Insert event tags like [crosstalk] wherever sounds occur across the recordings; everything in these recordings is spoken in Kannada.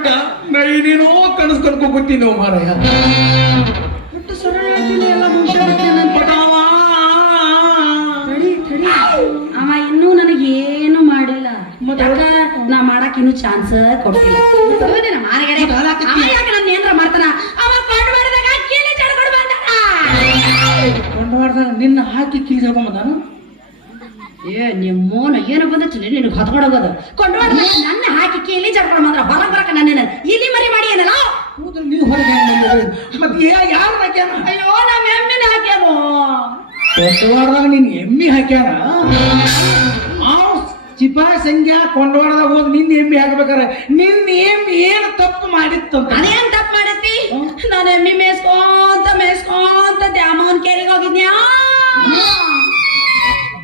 ಬಿಟ್ಟ ನಾ ಏನೇನೋ ಕನಸು ಕನ್ಕೋತೀನಿ ನಾವು ಮಾರಾಯ. ಅವ ಇನ್ನೂ ನನಗೇನು ಮಾಡಿಲ್ಲ. ಯಾಕ? ನಾ ಮಾಡಕ್ ಇನ್ನೂ ಚಾನ್ಸ್ ಕೊಟ್ಟಿಲ್ಲ ಹೌದೇನ ಮಾರಿಗಡೆ ಮತ್ತೆ ಅದಾಕತ್ತಿ. ಅವ ಯಾಕ ನನ್ನ ಏನ್ರ ಮಾಡ್ತಾನ? ಅವ ಕೀಲಿ ಚಡ್ಕೊಂಡು ಕೊಂಡವಾಡ್ದಾಗ ನಿನ್ನ ಹಾಕಿ ಕಿಲ್ ಏ ನಿಮ್ಮೋನ ಏನು ಬಂದಚ್ಚ ನಿನಗೆ ಹೊತ್ಕೊಡೋಗೋದು ಕೊಂಡು ಮಾಡಿದಾಗ ನನ್ನ ಹಾಕಿ ಕೀಲಿ ಜಡ್ಕೊಂಡು ಬಂದ್ರ ಹೊರಗೆ ಬರಕ ನನ್ನ ಇಲ್ಲಿ ಮರಿ ಮಾಡಿ ಏನಲ್ಲ? ಹೌದು ನೀವು ಹೊರಗೆ ಮತ್ತೆ ಯಾರು ಹಾಕ್ಯಾನ? ಅಯ್ಯೋ ನಮ್ಮ ಎಮ್ಮಿನ ಹಾಕ್ಯಾನು. ಕೊಂಡವಾಡ್ದಾಗ ನೀನು ಎಮ್ಮಿ ಹಾಕ್ಯಾನ? ಆ ಚಿಪಾಯಿ ಸಂಖ್ಯಾ ಕೊಂಡವಾಡ್ದಾಗ ಹೋಗಿ ನಿನ್ನ ಎಮ್ಮಿ ಹಾಕ್ಬೇಕಾರೆ. ನಿನ್ನ ಎಮ್ಮಿ ಏನು ತಪ್ಪು ಮಾಡಿತ್ತು ಅದೇನ್ ತಪ್ಪು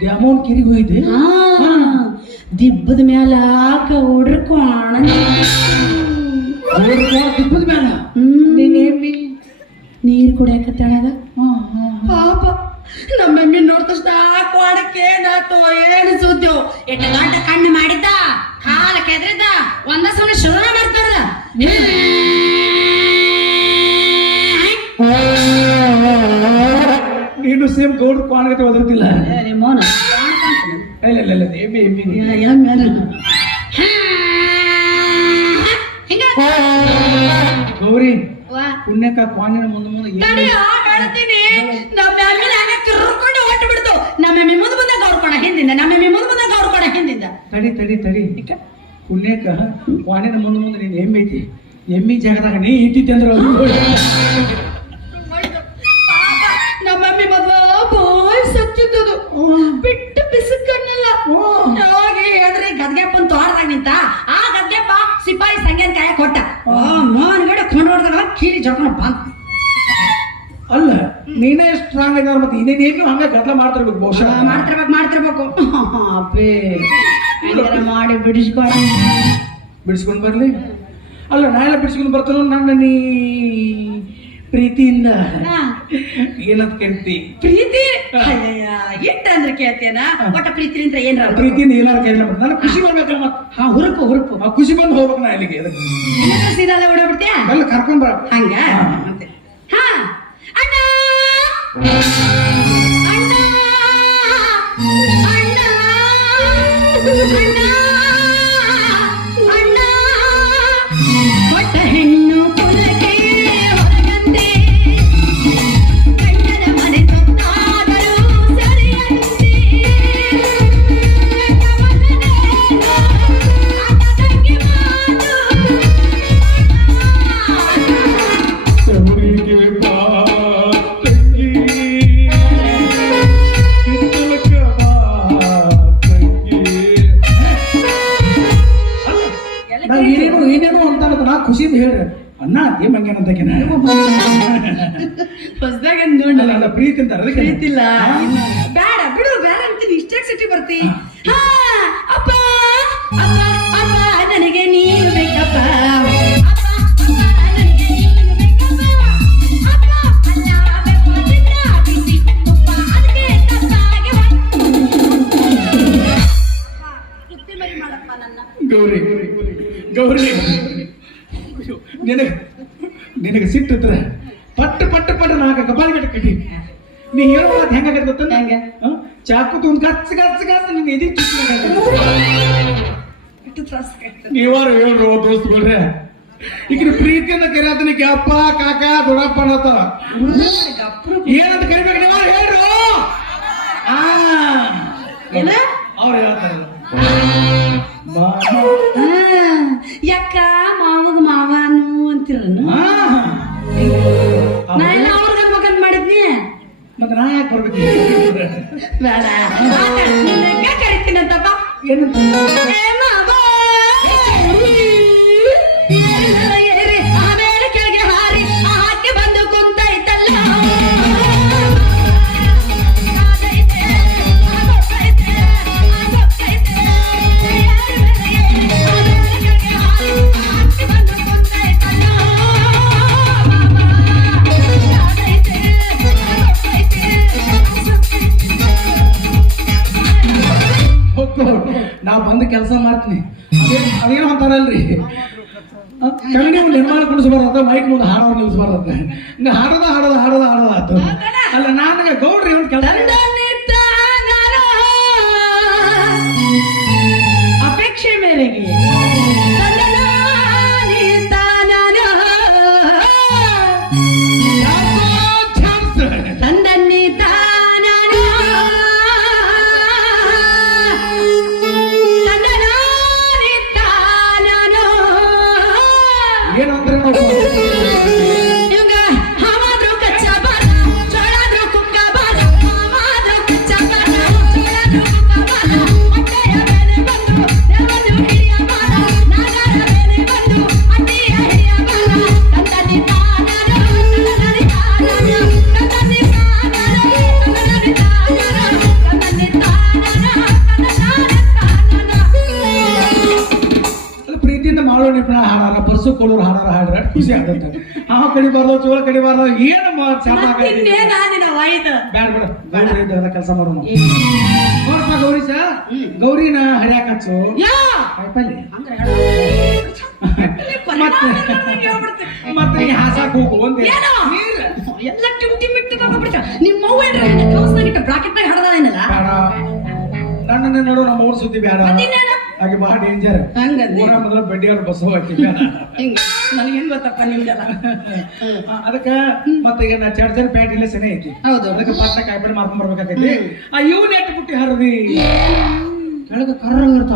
ದ್ಯಾಮೋನ್ ಕಿರಿಗೆ ಹೋಯ್ದೆ ಆ, ದಿಬ್ಬದ ಮ್ಯಾಲ ಆಕ ಕೋಣ ದಿಬ್ಬದ ಮ್ಯಾಲ? ಎಮ್ಮಿ ನೀರ್ ಕುಡಿಯಕ ತೆಳಗ ಹಾ, ಹಾ, ಹಾ. ಪಾಪ ನಮ್ಮ ನೋಡ್ತಷ್ಟ ನೋಡ್ ತಕ್ಷಣ ಏನಾತೋ ಏನು ಸುದ್ದಿ ಎಟ್ಟ ಗಂಟ ಕಣ್ಣು ಮಾಡಿದ್ದ ನೀನು ಸೇಮ್ ಗೌಡ್ರ ಕ್ವಾಣಗತೆ ಒದರ್ತಿಲ್ಲ ಇಲ್ಲ ಇಲ್ಲ ಇಲ್ಲ ಎಮ್ಮಿ ಎಮ್ಮಿ ಹಿಂಗ ಗೌರಿ ಪುಣ್ಯಕ ಕ್ವಾಣಿನ ಮುಂದೆ ಮುಂದೆ ತಡಿ ತಡಿ ತಡಿ. ಪುಣ್ಯಕ ಕ್ವಾಣಿನ ಮುಂದೆ ಮುಂದೆ ನೀನ್ ಎಮ್ಮಿ ಐತಿ. ಎಮ್ಮಿ ಜಾಗದಾಗ ನೀ ಇಟ್ಟಿದ್ದೆ ಅಂದ್ರೆ ಕೊಂಡು ಜಪನ ಬಂತ ಅಲ್ಲ ನೀನೇ ಸ್ಟ್ರಾಂಗ್ ಇದ್ದಾರೆ ಮತ್ತೆ ಇದೇ ಏನು ಹಂಗೆ ಗದ್ದಲ ಮಾಡ್ತಿರ್ಬೇಕು ಬಹುಶಃ. ಮಾಡ್ತಿರ್ಬೇಕು ಮಾಡ್ತಿರ್ಬೇಕು. ಅಪ್ಪೇ ಹಂಗಾರ ಮಾಡಿ ಬಿಡಿಸ್ಕೊಂಡು ಬಿಡಿಸ್ಕೊಂಡು ಬರಲಿ. ಅಲ್ಲ ನಾ ಎಲ್ಲ ಬಿಡಿಸ್ಕೊಂಡು ಬರ್ತಾನೋ ನನ್ನ ನೀ ಪ್ರೀತಿಯಿಂದ. ಏನಂತ ಕೇಳ್ತಿ? ಪ್ರೀತಿ? ಎಂತ ಅಂದ್ರೆ ಕೇಳ್ತೇನ ಒಟ್ಟ ಪ್ರೀತಿ ಅಂತ ಏನ್ರ. ಪ್ರೀತಿಯಿಂದ ಏನಾರು ಕೇಳ ಮತ್ತೆ ಖುಷಿ ಬರ್ಬೇಕಲ್ಲ ಮತ್ತೆ. ಹಾ ಹುರುಪು ಹುರುಪು. ಆ ಖುಷಿ ಬಂದು ಹೋಗ್ಬೇಕು ನಾ ಇಲ್ಲಿಗೆ. ಸೀದಾ ಓಡಾಡ್ಬಿಡ್ತೀಯ ಎಲ್ಲ ಕರ್ಕೊಂಡ್ ಬರ ಹಂಗ? ಹಾ. ಮತ್ತೆ. ಹಾ. ಅಣ್ಣ! ಅಣ್ಣ! ಅಣ್ಣ! ಅಣ್ಣ! ಅಣ್ಣ ಏನ್ ಹಂಗೇನಂತಕಿನ [laughs] ಹೊಸದಾಗ ಅಲ್ಲ ಅಲ್ಲ ಪ್ರೀತಿ ಪ್ರೀತಿಲ್ಲ. ಬೇಡ ಬಿಡು ಬೇಡ ಅಂತೀನಿ. ಇಷ್ಟೇ ಸಿಟಿ ಬರ್ತಿ. ಹಾ. ಅಪ್ಪ ಅಪ್ಪ ಅಪ್ಪ ನನಗೆ ನೀನು ಬೇಕಪ್ಪ. ಗೌರಿ ಅಪ್ಪ, ನನಗೆ ನೀನು ಬೇಕಪ್ಪ. ಅಪ್ಪ, ಅನ್ನ ಬೇಕು ಅದನ್ನ ಬಿಸಿ ತುಪ್ಪ ಅದಕ್ಕೆ ತಪ್ಪಾಗಿ ಸುತ್ತಿ ಮರಿ ಮಾಡಪ್ಪ ನನ್ನ ಗೌರಿ ಗೌರಿ. ನಿನಗೆ ನಿನಗೆ ಸಿಟ್ಟಿದ್ರೆ ಪಟ್ಟ ಪಟ್ಟ ಪಟ್ಟ ನಾಲ್ಕು ಕಬಾಲಿ ಕಟ್ಟ ಕಟ್ಟಿ. ನೀ ಹೇಳೋ ಅದು ಹೆಂಗಾಗತ್ತೆ ಗೊತ್ತ ಹೆಂಗ? ಚಾಕು ತುಂಬ ಕಚ್ಚ ಕಚ್ಚ ಕಚ್ಚ ನಿನ್ನ ಎದಿ ನೀವಾರು ಹೇಳ್ರು ದೋಸ್ತುಗಳ್ರೆ ಈಗ ಪ್ರೀತಿಯಿಂದ ಕರೆಯತನಿಗೆ ಅಪ್ಪ ಕಾಕ ದೊಡ್ಡಪ್ಪ ಅನ್ನತ್ತಾರ ಏನಂತ ಕರಿಬೇಕು ನೀವಾರು ಹೇಳ್ರು ಆ ಅವ್ರು ಹೇಳ್ತಾರಲ್ಲ. ಆ. ನಾ ಎಲ್ಲ ಅವ್ರಿಗೆ ಮಾಡಿದ್ನಿ. ಮತ್ತೆ ನಾ ಯಾಕೆ ಬರ್ಬೇಕು? ಬೇಡ. ನಿನ್ನ ಕರಿತೀನಂತಪ್ಪ. ಏನಂತ? ಹೋಗ್ತು ಕೆಲಸ ಮಾಡ್ತೀನಿ. ಅದೇ- ಅದೇನೋ ಅಂತಾರಲ್ರಿ? ಕಣ್ಣಿ ಒಂದು ನಿರ್ಮಾಣ ಕುಡಿಸಬಾರ್ದ ಮೈಕ್ ಮುಂದೆ ಹಾಡೋರು ನಿಲ್ಲಿಸಬಾರ್ದ ಹಾಡದ ಹಾಡದ ಹಾಡದ ಹಾಡದ ಅಲ್ಲ ನಾನು ಗೌಡ್ರಿ ಒಂದು ಕೆಲಸ ಖುಷಿ ಆಗತ್ತೆ. ಆ ಕಡಿಬಾರ್ದು ಚೋಳ ಕಡಿಬಾರ್ದು ಏನು ಬ್ಯಾಡ ಬಿಡ ಗೌರಿ ಸ ಕೆಲಸ ಮಾಡೋಣ ನೋಡಪ್ಪ ಗೌರೀಶ ಗೌರಿನ ಹರ್ಯಾಕ ಹಚ್ಚು. ಮತ್ತೆ ಮತ್ತೆ ನೀ ಹಾಸಾಕ್ ಹೋಗು ಒಂದೇ. ಎಲ್ಲ ತಗೊಂಡ್ಬಿಡ್ತ ನಿಮ್ಮ ಅವ್ವ ಏನ್ರ ಬ್ರಾಕೆಟ್ ನಾಗ ನನ್ನನ್ನ ನೋಡು ನಮ್ಮ ಊರ್ ಸುದ್ದಿ ಬೇಡ? ಹಾಗೆ ಬಹಳ ಡೇಂಜರ್ ಊರ ಮೊದಲು ಹಾಕಿ ಬೇಡ ನನಗೇನ್ ಗೊತ್ತಪ್ಪ ನಿಮ್ಗೆಲ್ಲ? ಅದಕ್ಕೆ ಮತ್ತೆ ಈಗ ನಾ ಚರ್ಚನ್ ಪ್ಯಾಂಟ್ ಇಲ್ಲೇ ಸನಿ ಐತಿ. ಹೌದು. ಅದಕ್ಕೆ ಪಾತ್ರ ಕಾಯಿಪಲ್ಲೆ ಮಾರ್ಕೊಂಡ್ ಬರ್ಬೇಕಾಗೈತಿ. ಆ ಇವ್ ನೆಟ್ ಪುಟ್ಟಿ ಹರದಿ? ಕೆಳಗ ಕರ್ರಂಗ್ ಇರ್ತಾವ.